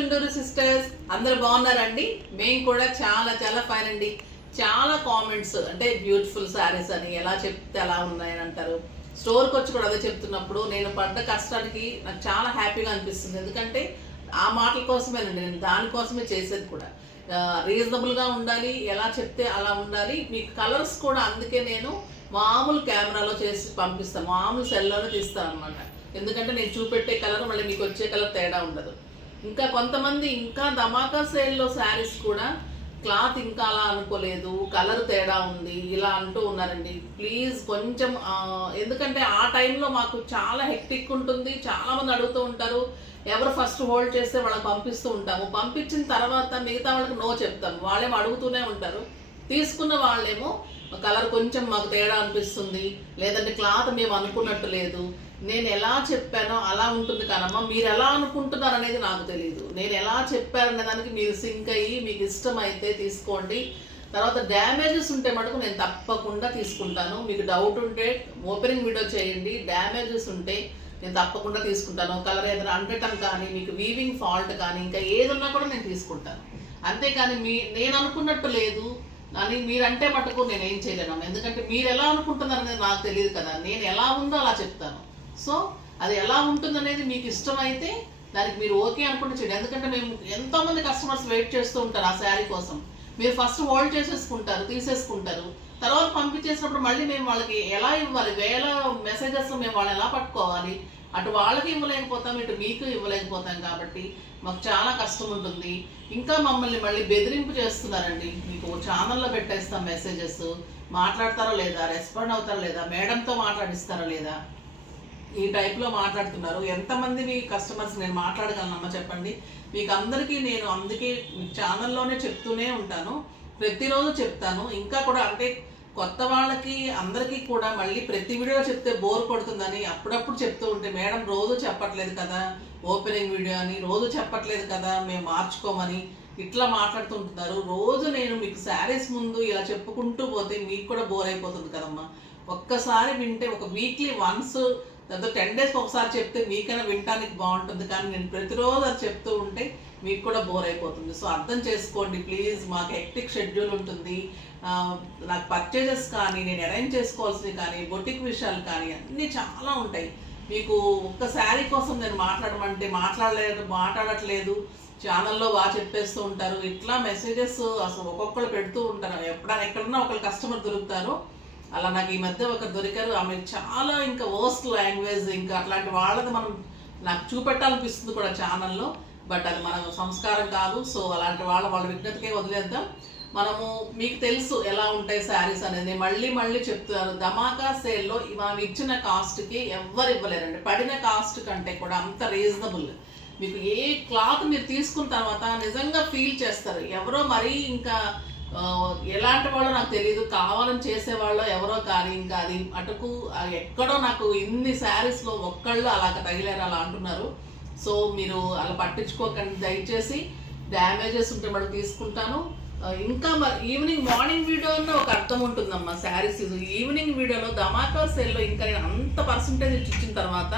Chunduru sisters అందరు బాగున్నారండి. మేము కూడా చాలా చాలా ఫైన్ అండి. చాలా కామెంట్స్ అంటే బ్యూటిఫుల్ శారీస్ అని ఎలా చెప్తే ఎలా ఉన్నాయని అంటారు. స్టోర్కి వచ్చి కూడా అదే చెప్తున్నప్పుడు నేను పడ్డ కష్టానికి నాకు చాలా హ్యాపీగా అనిపిస్తుంది. ఎందుకంటే ఆ మాటల కోసమేనండి, నేను దానికోసమే చేసేది కూడా. రీజనబుల్గా ఉండాలి, ఎలా చెప్తే అలా ఉండాలి. మీకు కలర్స్ కూడా అందుకే నేను మామూలు కెమెరాలో చేసి పంపిస్తాను, మామూలు సెల్లోనే తీస్తాను అనమాట. ఎందుకంటే నేను చూపెట్టే కలర్ మళ్ళీ మీకు వచ్చే కలర్ తేడా ఉండదు. ఇంకా కొంతమంది ఇంకా ధమాకా సేల్లో శారీస్ కూడా క్లాత్ ఇంకా అలా అనుకోలేదు, కలర్ తేడా ఉంది ఇలా అంటూ ఉన్నారండి. ప్లీజ్ కొంచెం ఎందుకంటే ఆ టైంలో మాకు చాలా హెక్టిక్ ఉంటుంది, చాలా మంది అడుగుతూ ఉంటారు. ఎవరు ఫస్ట్ హోల్డ్ చేస్తే వాళ్ళకి పంపిస్తూ ఉంటాము. పంపించిన తర్వాత మిగతా వాళ్ళకి నో చెప్తాము. వాళ్ళేమో అడుగుతూనే ఉంటారు. తీసుకున్న వాళ్ళేమో కలర్ కొంచెం మాకు తేడా అనిపిస్తుంది, లేదంటే క్లాత్ మేము అనుకున్నట్టు లేదు, నేను ఎలా చెప్పానో అలా ఉంటుంది కానమ్మా, మీరు ఎలా అనుకుంటున్నారు అనేది నాకు తెలియదు. నేను ఎలా చెప్పారనే దానికి మీరు సింక్ అయ్యి మీకు ఇష్టమైతే తీసుకోండి. తర్వాత డ్యామేజెస్ ఉంటే మటుకు నేను తప్పకుండా తీసుకుంటాను. మీకు డౌట్ ఉంటే ఓపెనింగ్ వీడియో చేయండి. డ్యామేజెస్ ఉంటే నేను తప్పకుండా తీసుకుంటాను. కలర్ ఏదైనా అండటం కానీ, మీకు వీవింగ్ ఫాల్ట్ కానీ, ఇంకా ఏదున్నా కూడా నేను తీసుకుంటాను. అంతేకాని నేను అనుకున్నట్టు లేదు అని మీరంటే మటుకు నేను ఏం చేయలేను. ఎందుకంటే మీరు ఎలా అనుకుంటున్నారు అనేది నాకు తెలియదు కదా. నేను ఎలా ఉందో అలా చెప్తాను. సో అది ఎలా ఉంటుందనేది మీకు ఇష్టమైతే దానికి మీరు ఓకే అనుకుంటే చేయండి. ఎందుకంటే మేము ఎంతోమంది కస్టమర్స్ వెయిట్ చేస్తూ ఉంటారు ఆ శారీ కోసం. మీరు ఫస్ట్ హోల్డ్ చేసేసుకుంటారు, తీసేసుకుంటారు. తర్వాత పంపించేసినప్పుడు మళ్ళీ మేము వాళ్ళకి ఎలా ఇవ్వాలి, వేల మెసేజెస్ మేము వాళ్ళని ఎలా పట్టుకోవాలి. అటు వాళ్ళకి ఇవ్వలేకపోతాం, ఇటు మీకు ఇవ్వలేకపోతాం. కాబట్టి మాకు చాలా కష్టం ఉంటుంది. ఇంకా మమ్మల్ని మళ్ళీ బెదిరింపు చేస్తున్నారండి. మీకు ఛానల్లో పెట్టేస్తాం మెసేజెస్, మాట్లాడతారో లేదా, రెస్పాండ్ అవుతారో లేదా, మేడంతో మాట్లాడిస్తారో లేదా, ఈ టైప్లో మాట్లాడుతున్నారు. ఎంతమంది మీ కస్టమర్స్ నేను మాట్లాడగలనమ్మా చెప్పండి. మీకు అందరికీ నేను అందుకే ఛానల్లోనే చెప్తూనే ఉంటాను, ప్రతిరోజు చెప్తాను. ఇంకా కూడా అంటే కొత్త వాళ్ళకి అందరికీ కూడా మళ్ళీ ప్రతి వీడియో చెప్తే బోర్ కొడుతుందని అప్పుడప్పుడు చెప్తూ ఉంటే, మేడం రోజు చెప్పట్లేదు కదా ఓపెనింగ్ వీడియో అని, రోజు చెప్పట్లేదు కదా మేము మార్చుకోమని ఇట్లా మాట్లాడుతుంటున్నారు. రోజు నేను మీకు శారీస్ ముందు ఇలా చెప్పుకుంటూ పోతే మీకు కూడా బోర్ అయిపోతుంది కదమ్మా. ఒక్కసారి వింటే ఒక వీక్లీ వన్స్ దాంతో 10 days ఒకసారి చెప్తే మీకైనా వినటానికి బాగుంటుంది. కానీ నేను ప్రతిరోజు అది చెప్తూ ఉంటే మీకు కూడా బోర్ అయిపోతుంది. సో అర్థం చేసుకోండి ప్లీజ్. మాకు హెక్టిక్ షెడ్యూల్ ఉంటుంది. నాకు పర్చేజెస్ కానీ, నేను అరేంజ్ చేసుకోవాల్సినవి కానీ, బొటిక్ విషయాలు కానీ అన్నీ చాలా ఉంటాయి. మీకు ఒక్క శారీ కోసం నేను మాట్లాడమంటే మాట్లాడట్లేదు, ఛానల్లో బాగా చెప్పేస్తూ ఉంటారు. ఇట్లా మెసేజెస్ అసలు ఒక్కొక్కరు పెడుతూ ఉంటారు. ఎక్కడన్నా ఒకళ్ళు కస్టమర్ దొరుకుతారు. అలా నాకు ఈ మధ్య ఒకరు దొరికారు. ఆమె చాలా ఇంకా వర్స్ట్ లాంగ్వేజ్, ఇంకా అట్లాంటి వాళ్ళది మనం నాకు చూపెట్టాలనిపిస్తుంది కూడా ఛానల్లో. బట్ అది మన సంస్కారం కాదు. సో అలాంటి వాళ్ళ విజ్ఞతకే వదిలేద్దాం. మనము మీకు తెలుసు ఎలా ఉంటాయి శారీస్ అనేది. మళ్ళీ చెప్తున్నారు, ధమాకా సేల్లో మనం ఇచ్చిన కాస్ట్కి ఎవ్వరు ఇవ్వలేరండి. పడిన కాస్ట్ కంటే కూడా అంత రీజనబుల్. మీకు ఏ క్లాత్ మీరు తీసుకున్న తర్వాత నిజంగా ఫీల్ చేస్తారు. ఎవరో మరీ ఇంకా ఎలాంటి వాళ్ళు నాకు తెలియదు, కావాలని చేసేవాళ్ళు ఎవరో కానీ, ఇంకా అది అటుకు ఎక్కడో నాకు ఇన్ని శారీస్లో ఒక్కళ్ళు అలాగ తగిలారు అలా అంటున్నారు. సో మీరు అలా పట్టించుకోకండి దయచేసి. డ్యామేజెస్ ఉంటే మనం తీసుకుంటాను. ఇంకా మరి మార్నింగ్ వీడియోలో ఒక అర్థం ఉంటుందమ్మా శారీస్. ఈవినింగ్ వీడియోలో ధమాకా సేల్లో ఇంకా నేను అంత పర్సంటేజ్ ఇచ్చిన తర్వాత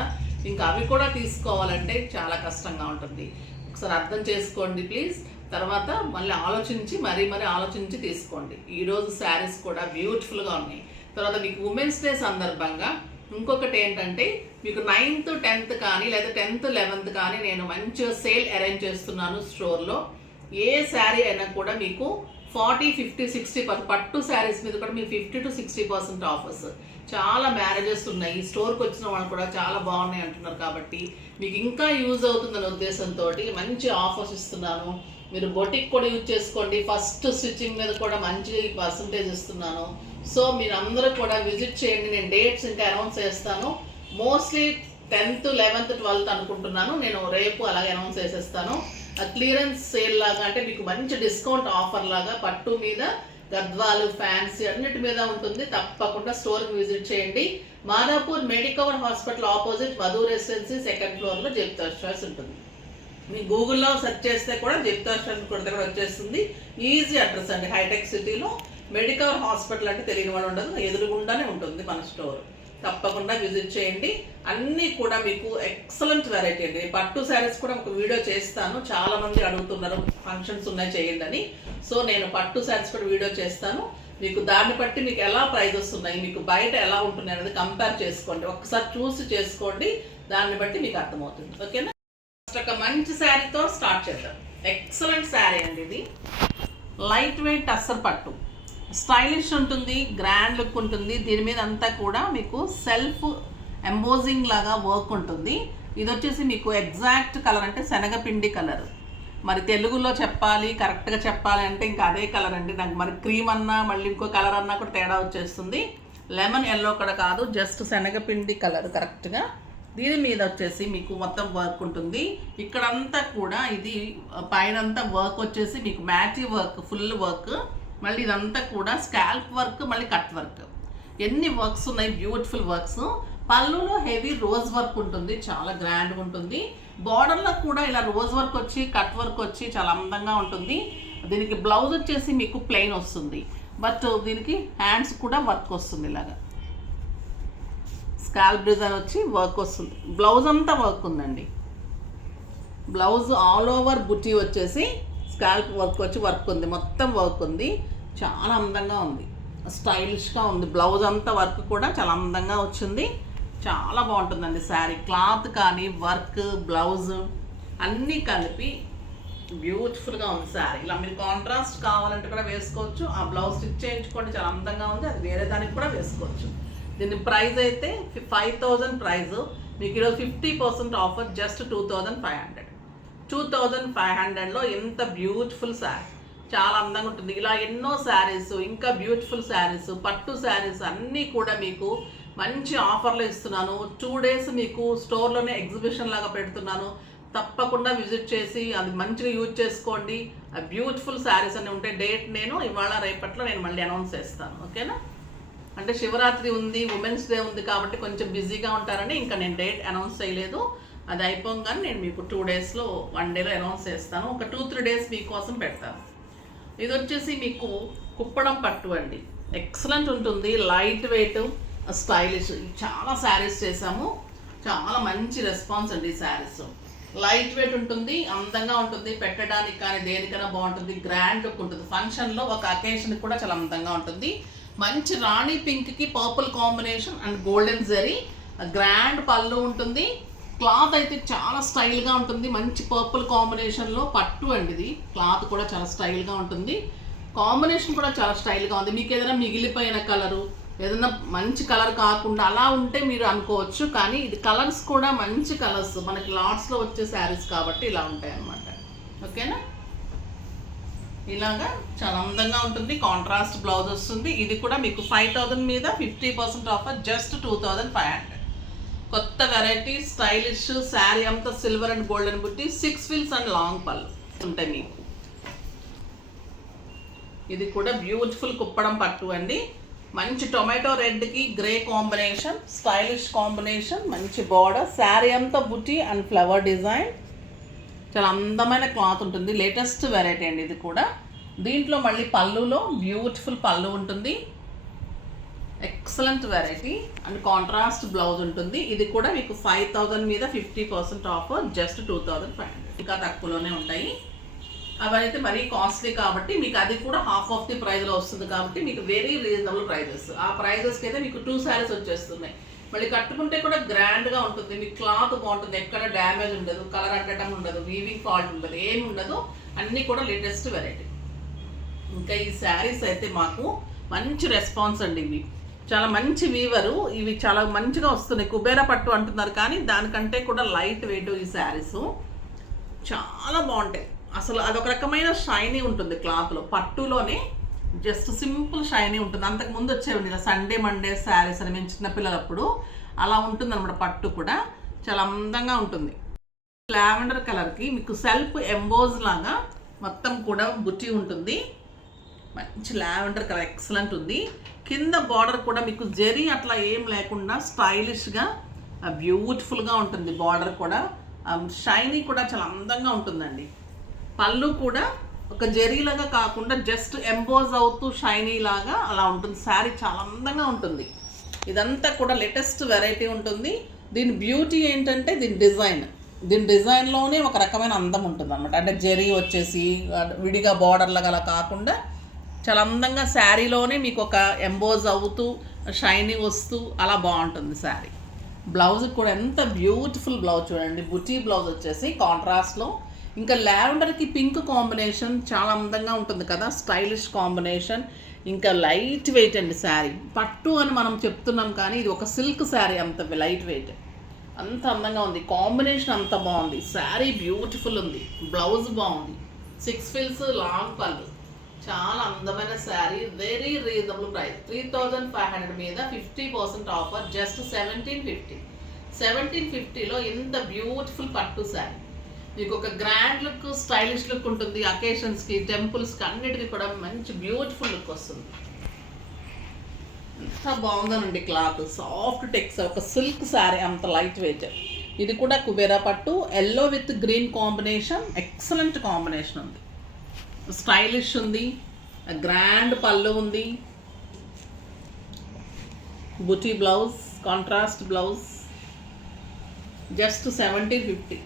ఇంకా అవి కూడా తీసుకోవాలంటే చాలా కష్టంగా ఉంటుంది. ఒకసారి అర్థం చేసుకోండి ప్లీజ్. తర్వాత మళ్ళీ ఆలోచించి మరీ ఆలోచించి తీసుకోండి. ఈరోజు శారీస్ కూడా బ్యూటిఫుల్గా ఉన్నాయి. తర్వాత మీకు ఉమెన్స్ డే సందర్భంగా ఇంకొకటి ఏంటంటే, మీకు 9th 10th కానీ లేదా 10th 11th కానీ నేను మంచిగా సేల్ అరేంజ్ చేస్తున్నాను స్టోర్లో. ఏ శారీ అయినా కూడా మీకు 40, 50, 60% పట్టు శారీస్ మీద కూడా మీకు 50 to 60% ఆఫర్స్. చాలా మ్యారేజెస్ ఉన్నాయి. స్టోర్కి వచ్చిన వాళ్ళు కూడా చాలా బాగున్నాయి అంటున్నారు. కాబట్టి మీకు ఇంకా యూజ్ అవుతుందనే ఉద్దేశంతో మంచి ఆఫర్స్ ఇస్తున్నాను. మీరు బొటిక్ కూడా యూజ్ చేసుకోండి. ఫస్ట్ స్టిచ్చింగ్ మీద కూడా మంచి పర్సంటేజ్ ఇస్తున్నాను. సో మీరు అందరూ కూడా విజిట్ చేయండి. నేను డేట్స్ ఇంకా అనౌన్స్ చేస్తాను. మోస్ట్లీ 10th 11th 12th అనుకుంటున్నాను. నేను రేపు అలాగే అనౌన్స్ చేసేస్తాను. క్లియరెన్స్ సేల్ లాగా, అంటే మీకు మంచి డిస్కౌంట్ ఆఫర్ లాగా పట్టు మీద, గద్వాలు, ఫ్యాన్సీ అన్నిటి మీద ఉంటుంది. తప్పకుండా స్టోర్కి విజిట్ చేయండి. Madhapur Medicover hospital opposite Madhu residency 2nd floorలో జెప్తా స్టార్స్ ఉంటుంది. మీ గూగుల్లో సెర్చ్ చేస్తే కూడా జెప్తా స్టార్స్ కొడితే కూడా వచ్చేస్తుంది. ఈజీ అడ్రస్ అండి. హైటెక్ సిటీలో మెడికవర్ హాస్పిటల్ అంటే తెలియని వాళ్ళు ఉండదు, ఎదురుగుండానే ఉంటుంది మన స్టోర్. తప్పకుండా విజిట్ చేయండి. అన్నీ కూడా మీకు ఎక్సలెంట్ వెరైటీ అండి. పట్టు శారీస్ కూడా ఒక వీడియో చేస్తాను, చాలా మంది అడుగుతున్నారు ఫంక్షన్స్ ఉన్నాయి చేయండి అని. సో నేను పట్టు శారీస్ కూడా వీడియో చేస్తాను. మీకు దాన్ని బట్టి మీకు ఎలా ప్రైజెస్ ఉన్నాయి, మీకు బయట ఎలా ఉంటున్నాయి అనేది కంపేర్ చేసుకోండి, ఒక్కసారి చూసి చేసుకోండి, దాన్ని బట్టి మీకు అర్థమవుతుంది. ఓకేనా? ఫస్ట్ ఒక మంచి శారీతో స్టార్ట్ చేద్దాం. ఎక్సలెంట్ శారీ అండి ఇది. లైట్ వెయిట్ టస్సర్ పట్టు, స్టైలిష్ ఉంటుంది, గ్రాండ్ లుక్ ఉంటుంది. దీని మీద అంతా కూడా మీకు సెల్ఫ్ ఎంబోజింగ్ లాగా వర్క్ ఉంటుంది. ఇది వచ్చేసి మీకు ఎగ్జాక్ట్ కలర్ అంటే శనగపిండి కలర్. మరి తెలుగులో చెప్పాలి, కరెక్ట్గా చెప్పాలి అంటే ఇంకా అదే కలర్ అండి. నాకు మరి క్రీమ్ అన్నా మళ్ళీ ఇంకో కలర్ అన్నా కూడా తేడా వచ్చేస్తుంది. లెమన్ ఎల్లో కూడా కాదు, జస్ట్ శనగపిండి కలర్ కరెక్ట్గా. దీని మీద వచ్చేసి మీకు మొత్తం వర్క్ ఉంటుంది. ఇక్కడంతా కూడా ఇది పైనంతా వర్క్ వచ్చేసి మీకు మ్యాచీ వర్క్, ఫుల్ వర్క్. మళ్ళీ ఇదంతా కూడా స్కాల్ప్ వర్క్, మళ్ళీ కట్ వర్క్. ఎన్ని వర్క్స్ ఉన్నాయి, బ్యూటిఫుల్ వర్క్స్. పళ్ళులో హెవీ రోజ్ వర్క్ ఉంటుంది, చాలా గ్రాండ్గా ఉంటుంది. బార్డర్లో కూడా ఇలా రోజ్ వర్క్ వచ్చి కట్ వర్క్ వచ్చి చాలా అందంగా ఉంటుంది. దీనికి బ్లౌజ్ వచ్చేసి మీకు ప్లెయిన్ వస్తుంది, బట్ దీనికి హ్యాండ్స్ కూడా వర్క్ వస్తుంది. ఇలాగా స్కాల్ప్ డిజైన్ వచ్చి వర్క్ వస్తుంది. బ్లౌజ్ అంతా వర్క్ ఉందండి. బ్లౌజ్ ఆల్ ఓవర్ బుటీ వచ్చేసి స్కాల్ప్ వర్క్ వచ్చి వర్క్ ఉంది, మొత్తం వర్క్ ఉంది. చాలా అందంగా ఉంది, స్టైలిష్గా ఉంది. బ్లౌజ్ అంతా వర్క్ కూడా చాలా అందంగా వచ్చింది. చాలా బాగుంటుందండి శారీ. క్లాత్ కానీ వర్క్, బ్లౌజ్ అన్నీ కలిపి బ్యూటిఫుల్గా ఉంది శారీ. ఇలా మీరు కాంట్రాస్ట్ కావాలంటే కూడా వేసుకోవచ్చు. ఆ బ్లౌజ్ స్టిచ్ చేయించుకోండి, చాలా అందంగా ఉంది. అది వేరే దానికి కూడా వేసుకోవచ్చు. దీని ప్రైస్ అయితే 5000 ప్రైస్. మీకు ఈరోజు 50% ఆఫర్, జస్ట్ 2500. 2500లో ఎంత బ్యూటిఫుల్ శారీ, చాలా అందంగా ఉంటుంది. ఇలా ఎన్నో శారీస్, ఇంకా బ్యూటిఫుల్ శారీస్, పట్టు శారీస్ అన్నీ కూడా మీకు మంచి ఆఫర్లో ఇస్తున్నాను. 2 days మీకు స్టోర్లోనే ఎగ్జిబిషన్ లాగా పెడుతున్నాను. తప్పకుండా విజిట్ చేసి అది మంచిగా యూజ్ చేసుకోండి. ఆ బ్యూటిఫుల్ శారీస్ అన్నీ ఉంటాయి. డేట్ నేను ఇవాళ రేపట్లో నేను మళ్ళీ అనౌన్స్ చేస్తాను. ఓకేనా? అంటే శివరాత్రి ఉంది, ఉమెన్స్ డే ఉంది కాబట్టి కొంచెం బిజీగా ఉంటారని ఇంకా నేను డేట్ అనౌన్స్ చేయలేదు. అది అయిపోగానే నేను మీకు 2 daysలో 1 dayలో అనౌన్స్ చేస్తాను. ఒక 2-3 days మీకోసం పెడతాను. ఇది వచ్చేసి మీకు కుప్పడం పట్టు అండి. ఎక్సలెంట్ ఉంటుంది, లైట్ వెయిట్, స్టైలిష్. చాలా శారీస్ చేసాము, చాలా మంచి రెస్పాన్స్ అండి. ఈ శారీస్ లైట్ వెయిట్ ఉంటుంది, అందంగా ఉంటుంది, పెట్టడానికి కానీ దేనికైనా బాగుంటుంది, గ్రాండ్ లుక్ ఉంటుంది. ఫంక్షన్లో ఒక అకేషన్ కూడా చాలా అందంగా ఉంటుంది. మంచి రాణి పింక్కి purple combination and golden zari, grand పళ్ళు ఉంటుంది. క్లాత్ అయితే చాలా స్టైల్గా ఉంటుంది, మంచి పర్పుల్ కాంబినేషన్లో పట్టు అండి. ఇది క్లాత్ కూడా చాలా స్టైల్గా ఉంటుంది, కాంబినేషన్ కూడా చాలా స్టైల్గా ఉంది. మీకు ఏదైనా మిగిలిపోయిన కలరు, ఏదైనా మంచి కలర్ కాకుండా అలా ఉంటే మీరు అనుకోవచ్చు, కానీ ఇది కలర్స్ కూడా మంచి కలర్స్, మనకి లాట్స్లో వచ్చే శారీస్ కాబట్టి ఇలా ఉంటాయి అన్నమాట. ఓకేనా? ఇలాగా చాలా అందంగా ఉంటుంది. కాంట్రాస్ట్ బ్లౌజ్ వస్తుంది. ఇది కూడా మీకు 5000 మీద 50% ఆఫర్, జస్ట్ 2500. కొత్త వెరైటీ, స్టైలిష్ శారీ అంతా సిల్వర్ అండ్ గోల్డెన్ బుట్టి, 6 frills అండ్ లాంగ్ పళ్ళు ఉంటాయి మీకు. ఇది కూడా బ్యూటిఫుల్ కుప్పడం పట్టు అండి. మంచి టొమాటో రెడ్కి గ్రే కాంబినేషన్, స్టైలిష్ కాంబినేషన్, మంచి బార్డర్. శారీ అంతా బుట్టి అండ్ ఫ్లవర్ డిజైన్, చాలా అందమైన క్లాత్ ఉంటుంది. లేటెస్ట్ వెరైటీ అండి ఇది కూడా. దీంట్లో మళ్ళీ పళ్ళులో బ్యూటిఫుల్ పళ్ళు ఉంటుంది. Excellent variety and contrast blouse ఉంటుంది. ఇది కూడా మీకు 5000 మీద 50% ఆఫర్, జస్ట్ 2500. ఇంకా తక్కువలోనే ఉంటాయి. అవైతే మరీ కాస్ట్లీ కాబట్టి మీకు అది కూడా హాఫ్ ఆఫ్ ది ప్రైస్లో వస్తుంది కాబట్టి మీకు వెరీ రీజనబుల్ ప్రైజెస్. ఆ ప్రైజెస్కి అయితే మీకు 2 sarees వచ్చేస్తున్నాయి. మళ్ళీ కట్టుకుంటే కూడా గ్రాండ్గా ఉంటుంది, మీకు క్లాత్ బాగుంటుంది, ఎక్కడ డ్యామేజ్ ఉండదు, కలర్ అట్టడం ఉండదు, వీవింగ్ ఫాల్ట్ ఉండదు, ఏమి ఉండదు. అన్నీ కూడా లేటెస్ట్ వెరైటీ. ఇంకా ఈ శారీస్ అయితే మాకు మంచి రెస్పాన్స్ అండి. ఇవి చాలా మంచి వీవరు, ఇవి చాలా మంచిగా వస్తున్నాయి. కుబేరా పట్టు అంటున్నారు కానీ దానికంటే కూడా లైట్ వెయిట్ ఈ శారీస్ చాలా బాగుంటాయి. అసలు అదొక రకమైన షైనీ ఉంటుంది క్లాత్లో. పట్టులోనే జస్ట్ సింపుల్ షైనీ ఉంటుంది. అంతకుముందు వచ్చేవి ఇలా సండే మండే శారీస్ అని మేము చిన్నపిల్లలప్పుడు అలా ఉంటుంది అనమాట. పట్టు కూడా చాలా అందంగా ఉంటుంది. లావెండర్ కలర్కి మీకు సెల్ఫ్ ఎంబోజ్ లాగా మొత్తం కూడా బుట్టి ఉంటుంది. మంచి లావెండర్ కలర్ ఎక్సలెంట్ ఉంది. కింద బార్డర్ కూడా మీకు జెరీ అట్లా ఏం లేకుండా స్టైలిష్గా బ్యూటిఫుల్గా ఉంటుంది. బార్డర్ కూడా షైనీ కూడా చాలా అందంగా ఉంటుందండి. పళ్ళు కూడా ఒక జెరీలాగా కాకుండా జస్ట్ ఎంబోజ్ అవుతూ షైనీ లాగా అలా ఉంటుంది. శారీ చాలా అందంగా ఉంటుంది. ఇదంతా కూడా లేటెస్ట్ వెరైటీ ఉంటుంది. దీని బ్యూటీ ఏంటంటే దీని డిజైన్లోనే ఒక రకమైన అందం ఉంటుంది అనమాట. అంటే జరీ వచ్చేసి విడిగా బార్డర్లాగా అలా కాకుండా చాలా అందంగా శారీలోనే మీకు ఒక ఎంబోజ్ అవుతూ షైనింగ్ వస్తూ అలా బాగుంటుంది శారీ. బ్లౌజ్ కూడా ఎంత బ్యూటిఫుల్ బ్లౌజ్ చూడండి. బుటీ బ్లౌజ్ వచ్చేసి కాంట్రాస్ట్లో, ఇంకా లావెండర్కి పింక్ కాంబినేషన్ చాలా అందంగా ఉంటుంది కదా, స్టైలిష్ కాంబినేషన్. ఇంకా లైట్ వెయిట్ అండి శారీ. పట్టు అని మనం చెప్తున్నాం కానీ ఇది ఒక సిల్క్ శారీ, అంత లైట్ వెయిట్, అంత అందంగా ఉంది. కాంబినేషన్ అంత బాగుంది. శారీ బ్యూటిఫుల్ ఉంది, బ్లౌజ్ బాగుంది, 6 ఫిల్స్ లాంగ్ పళ్ళు, చాలా అందమైన శారీ. వెరీ రీజనబుల్ ప్రైస్, 3500 మీద 50% ఆఫర్, జస్ట్ 1750. 1750లో ఇంత బ్యూటిఫుల్ పట్టు శారీ. మీకు ఒక గ్రాండ్ లుక్, స్టైలిష్ లుక్ ఉంటుంది. అకేషన్స్కి, టెంపుల్స్కి అన్నిటికీ కూడా మంచి బ్యూటిఫుల్ లుక్ వస్తుంది. ఎంత బాగుందనండి క్లాత్, సాఫ్ట్ టెక్స్చర్, ఒక సిల్క్ శారీ, అంత లైట్ వెయిట్. ఇది కూడా కుబేరా పట్టు, yellow with green combination, excellent combination ఉంది. స్టైలిష్ ఉంది, గ్రాండ్ పళ్ళు ఉంది, బుటీ బ్లౌజ్, కాంట్రాస్ట్ బ్లౌజ్, జస్ట్ 1750.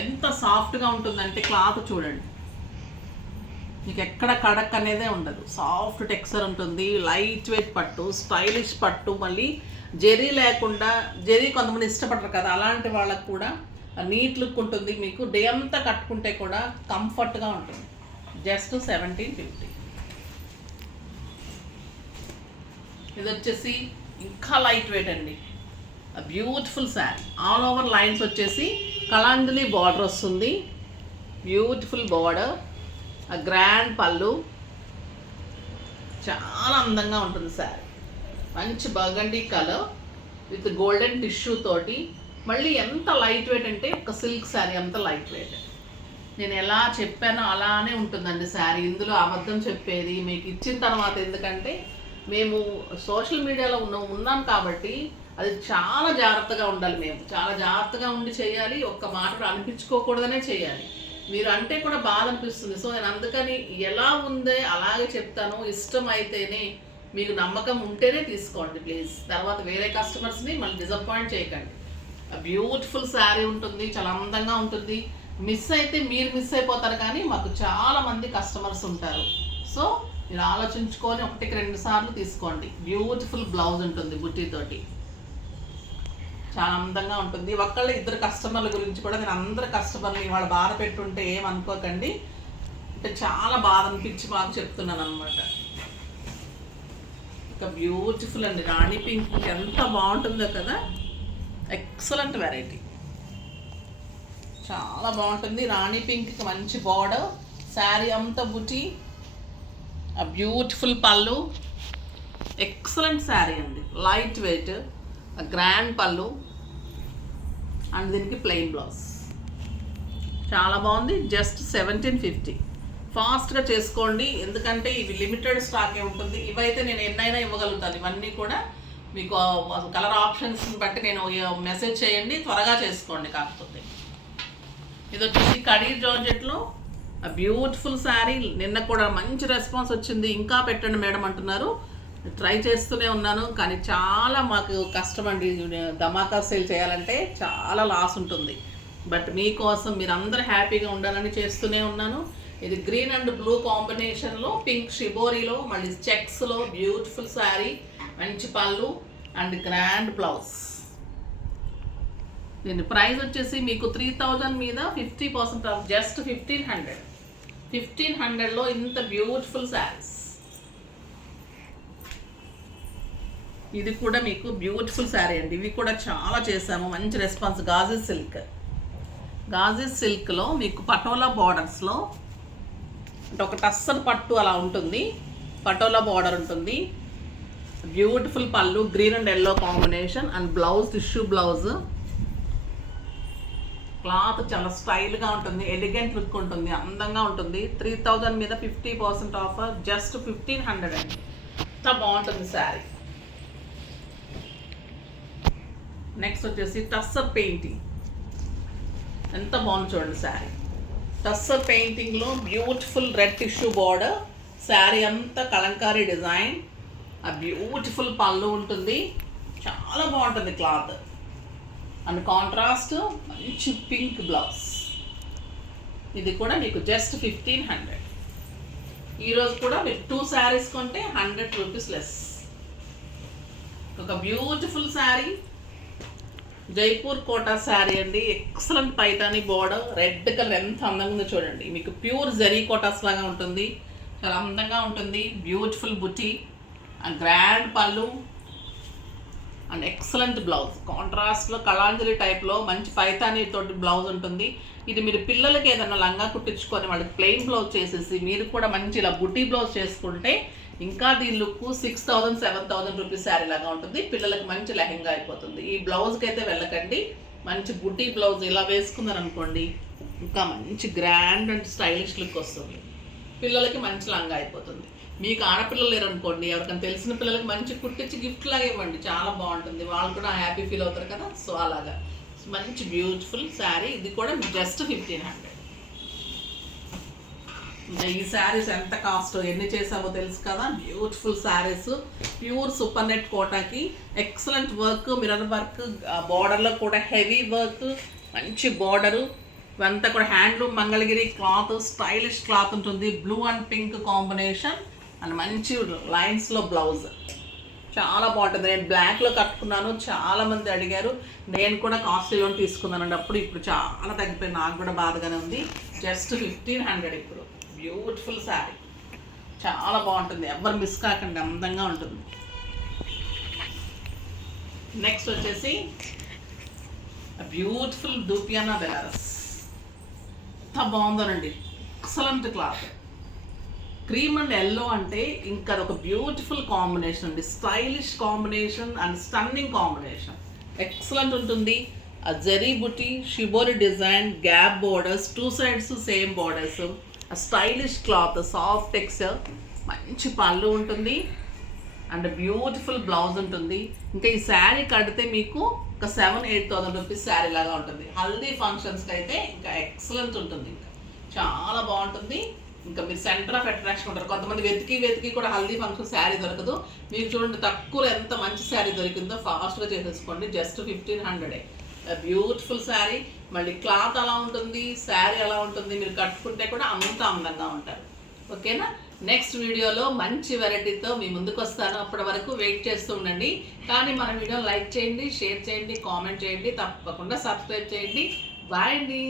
ఎంత సాఫ్ట్గా ఉంటుందంటే క్లాత్ చూడండి, మీకు ఎక్కడ కడక్ అనేదే ఉండదు. సాఫ్ట్ టెక్స్చర్ ఉంటుంది, లైట్ వెయిట్ పట్టు, స్టైలిష్ పట్టు. మళ్ళీ జెరీ లేకుండా, జెరీ కొంతమంది ఇష్టపడరు కదా, అలాంటి వాళ్ళకు కూడా నీట్ లుక్ ఉంటుంది. మీకు డే అంతా కట్టుకుంటే కూడా కంఫర్ట్గా ఉంటుంది. జస్ట్ 1750. ఇది వచ్చేసి ఇంకా లైట్ వెయిట్ అండి, beautiful sari. All over lines వచ్చేసి కలాంజలి బార్డర్ వస్తుంది, బ్యూటిఫుల్ బార్డర్, గ్రాండ్ పళ్ళు, చాలా అందంగా ఉంటుంది శారీ. మంచి burgundy colour with golden tissue తోటి. మళ్ళీ ఎంత లైట్ వెయిట్ అంటే ఒక సిల్క్ శారీ, అంత లైట్ వెయిట్. నేను ఎలా చెప్పానో అలానే ఉంటుందండి శారీ. ఇందులో అబద్ధం చెప్పేది మీకు ఇచ్చిన తర్వాత, ఎందుకంటే మేము సోషల్ మీడియాలో ఉన్నాం కాబట్టి అది చాలా జాగ్రత్తగా ఉండాలి. మేము చాలా జాగ్రత్తగా ఉండి చేయాలి, ఒక్క మాట అనిపించుకోకూడదనే చేయాలి. మీరు అంటే కూడా బాధ అనిపిస్తుంది. సో నేను అందుకని ఎలా ఉందే అలాగే చెప్తాను. ఇష్టం అయితేనే, మీకు నమ్మకం ఉంటేనే తీసుకోండి ప్లీజ్. తర్వాత వేరే కస్టమర్స్ని మళ్ళీ డిసప్పాయింట్ చేయకండి. బ్యూటిఫుల్ శారీ ఉంటుంది, చాలా అందంగా ఉంటుంది. మిస్ అయితే మీరు మిస్ అయిపోతారు, కానీ మాకు చాలామంది కస్టమర్స్ ఉంటారు. సో మీరు ఆలోచించుకొని 1-2 సార్లు తీసుకోండి. బ్యూటిఫుల్ బ్లౌజ్ ఉంటుంది బుట్టీతోటి, చాలా అందంగా ఉంటుంది. ఒక్కళ్ళు 2 కస్టమర్ల గురించి కూడా నేను అందరు కస్టమర్ని ఇవాళ బాధ పెట్టుంటే ఏమనుకోకండి. అంటే చాలా బాధ అనిపించి మాకు చెప్తున్నాను అనమాట. ఒక బ్యూటిఫుల్ అండి, రాణి పింక్ ఎంత బాగుంటుందో కదా, ఎక్సలెంట్ వెరైటీ, చాలా బాగుంటుంది. రాణి పింక్కి మంచి బార్డర్, శారీ అంతా బుటీ, ఆ బ్యూటిఫుల్ పళ్ళు, ఎక్సలెంట్ శారీ అండి, లైట్ వెయిట్, గ్రాండ్ పళ్ళు అండ్ దీనికి ప్లెయిన్ బ్లౌజ్. చాలా బాగుంది, జస్ట్ 1750. ఫాస్ట్గా చేసుకోండి, ఎందుకంటే ఇవి లిమిటెడ్ స్టాకే ఉంటుంది. ఇవైతే నేను ఎన్నైనా ఇవ్వగలుగుతాను. ఇవన్నీ కూడా మీకు కలర్ ఆప్షన్స్ని బట్టి నేను మెసేజ్ చేయండి, త్వరగా చేసుకోండి. కాకపోతే ఇది వచ్చేసి కడీ జార్జెట్లో బ్యూటిఫుల్ శారీ. నిన్న కూడా మంచి రెస్పాన్స్ వచ్చింది. ఇంకా పెట్టండి మేడం అంటున్నారు. ట్రై చేస్తూనే ఉన్నాను, కానీ చాలా మాకు కష్టం అండి. ధమాకా సేల్ చేయాలంటే చాలా లాస్ ఉంటుంది. బట్ మీకోసం, మీరు అందరూ హ్యాపీగా ఉండాలని చేస్తూనే ఉన్నాను. ఇది గ్రీన్ అండ్ బ్లూ కాంబినేషన్లో, పింక్ షిబోరీలో, మళ్ళీ చెక్స్లో బ్యూటిఫుల్ శారీ, మంచి పళ్ళు అండ్ గ్రాండ్ బ్లౌజ్. దీని ప్రైస్ వచ్చేసి మీకు 3000 మీద 50% ఆఫ్, జస్ట్ 1500. 1500లో ఇంత బ్యూటిఫుల్ శారీస్. ఇది కూడా మీకు బ్యూటిఫుల్ శారీ అండి. ఇవి కూడా చాలా చేసాము, మంచి రెస్పాన్స్. గాజీ సిల్క్లో మీకు పటోలా బార్డర్స్లో, అంటే ఒక టస్సర్ పట్టు అలా ఉంటుంది, పటోలా బార్డర్ ఉంటుంది, బ్యూటిఫుల్ పళ్ళు, green and yellow combination and blouse tissue blouse. Cloth చాలా స్టైల్గా ఉంటుంది, ఎలిగెంట్ లుక్ ఉంటుంది, అందంగా ఉంటుంది. 3000 మీద 50% ఆఫర్, జస్ట్ 1500 అండి. ఎంత బాగుంటుంది శారీ. నెక్స్ట్ వచ్చేసి టస్సర్ పెయింటింగ్, ఎంత బాగుంది చూడండి శారీ. టస్సర్ పెయింటింగ్లో beautiful red tissue border, sari అంతా కలంకారీ డిజైన్, ఆ బ్యూటిఫుల్ పళ్ళు ఉంటుంది, చాలా బాగుంటుంది క్లాత్. అండ్ కాంట్రాస్ట్ మంచి పింక్ బ్లౌజ్. ఇది కూడా మీకు జస్ట్ 1500. ఈరోజు కూడా మీరు 2 శారీస్ కొంటే 100 రూపీస్ లెస్. ఒక బ్యూటిఫుల్ శారీ, జైపూర్ కోటా శారీ అండి. Excellent Paithani border, red colour ఎంత అందంగా ఉందో చూడండి. మీకు ప్యూర్ జరీ కోటాస్ లాగా ఉంటుంది, చాలా అందంగా ఉంటుంది. బ్యూటిఫుల్ బుటీ అండ్ గ్రాండ్ పళ్ళు అండ్ ఎక్సలెంట్ బ్లౌజ్. కాంట్రాస్ట్లో కళాంజలి టైప్లో మంచి పైతాని తోటి బ్లౌజ్ ఉంటుంది. ఇది మీరు పిల్లలకి ఏదైనా లంగా కుట్టించుకొని వాళ్ళకి ప్లెయిన్ బ్లౌజ్ చేసేసి మీరు కూడా మంచి ఇలా బుటీ బ్లౌజ్ చేసుకుంటే ఇంకా దీని లుక్ 6000 7000 రూపీస్ శారీ లాగా ఉంటుంది. పిల్లలకి మంచి లెహంగా అయిపోతుంది. ఈ బ్లౌజ్కి అయితే వెళ్ళకండి, మంచి బుటీ బ్లౌజ్ ఇలా వేసుకున్నారనుకోండి ఇంకా మంచి గ్రాండ్ అండ్ స్టైలిష్ లుక్ వస్తుంది. పిల్లలకి మంచి లంగా అయిపోతుంది. మీకు ఆడపిల్లలు లేరనుకోండి, ఎవరికైనా తెలిసిన పిల్లలకి మంచి కుట్టించి గిఫ్ట్ లాగా ఇవ్వండి, చాలా బాగుంటుంది. వాళ్ళు కూడా హ్యాపీ ఫీల్ అవుతారు కదా. సో అలాగా మంచి బ్యూటిఫుల్ శారీ. ఇది కూడా జస్ట్ 1500. ఇంకా ఈ శారీస్ ఎంత కాస్ట్, ఎన్ని చేసామో తెలుసు కదా. Beautiful saris, pure super net కోటాకి ఎక్సలెంట్ వర్క్, మిర్రర్ వర్క్, బార్డర్లో కూడా హెవీ వర్క్, మంచి బార్డరు. ఇవంతా కూడా handloom Mangalagiri cloth, stylish cloth ఉంటుంది. Blue and pink combination and మంచి లైన్స్లో బ్లౌజ్, చాలా బాగుంటుంది. నేను బ్లాక్లో కట్టుకున్నాను, చాలామంది అడిగారు. నేను కూడా కాస్ట్లీలో తీసుకున్నానండి అప్పుడు. ఇప్పుడు చాలా తగ్గిపోయింది, నాకు కూడా బాధగానే ఉంది. జస్ట్ 1500 ఇప్పుడు. బ్యూటిఫుల్ శారీ, చాలా బాగుంటుంది. ఎవరు మిస్ కాకండి, అందంగా ఉంటుంది. నెక్స్ట్ వచ్చేసి బ్యూటిఫుల్ దూపియానా బెనారస్. ఎంత బాగుందోనండి, excellent cloth. Cream and yellow అంటే ఇంకా ఒక బ్యూటిఫుల్ కాంబినేషన్ అండి. Stylish combination and stunning combination, excellent ఉంటుంది. ఆ జరీ బుటీ, shibori design, gap borders, 2 sides same borders, ఆ స్టైలిష్ క్లాత్, సాఫ్ట్ టెక్స్చర్, మంచి పళ్ళు ఉంటుంది అండ్ బ్యూటిఫుల్ బ్లౌజ్ ఉంటుంది. ఇంకా ఈ శారీ కడితే మీకు ఒక 7,000-8,000 రూపీస్ శారీ లాగా ఉంటుంది. హల్దీ ఫంక్షన్స్కి అయితే ఇంకా ఎక్సలెంట్ ఉంటుంది, ఇంకా చాలా బాగుంటుంది. ఇంకా మీరు సెంటర్ ఆఫ్ అట్రాక్షన్ ఉంటారు. కొంతమంది వెతికి కూడా హల్దీ ఫంక్షన్ శారీ దొరకదు. మీరు చూడండి తక్కువ ఎంత మంచి శారీ దొరికిందో, ఫాస్ట్గా చేసేసుకోండి. జస్ట్ 1500. బ్యూటిఫుల్ శారీ, మళ్ళీ క్లాత్ అలా ఉంటుంది, శారీ అలా ఉంటుంది. మీరు కట్టుకుంటే కూడా అంత అందంగా ఉంటారు. ఓకేనా. నెక్స్ట్ వీడియోలో మంచి వెరైటీతో మీ ముందుకు వస్తాను. అప్పటి వరకు వెయిట్ చేస్తూ ఉండండి. కానీ మన వీడియో లైక్ చేయండి, షేర్ చేయండి, కామెంట్ చేయండి, తప్పకుండా సబ్స్క్రైబ్ చేయండి. బాయ్ అండి.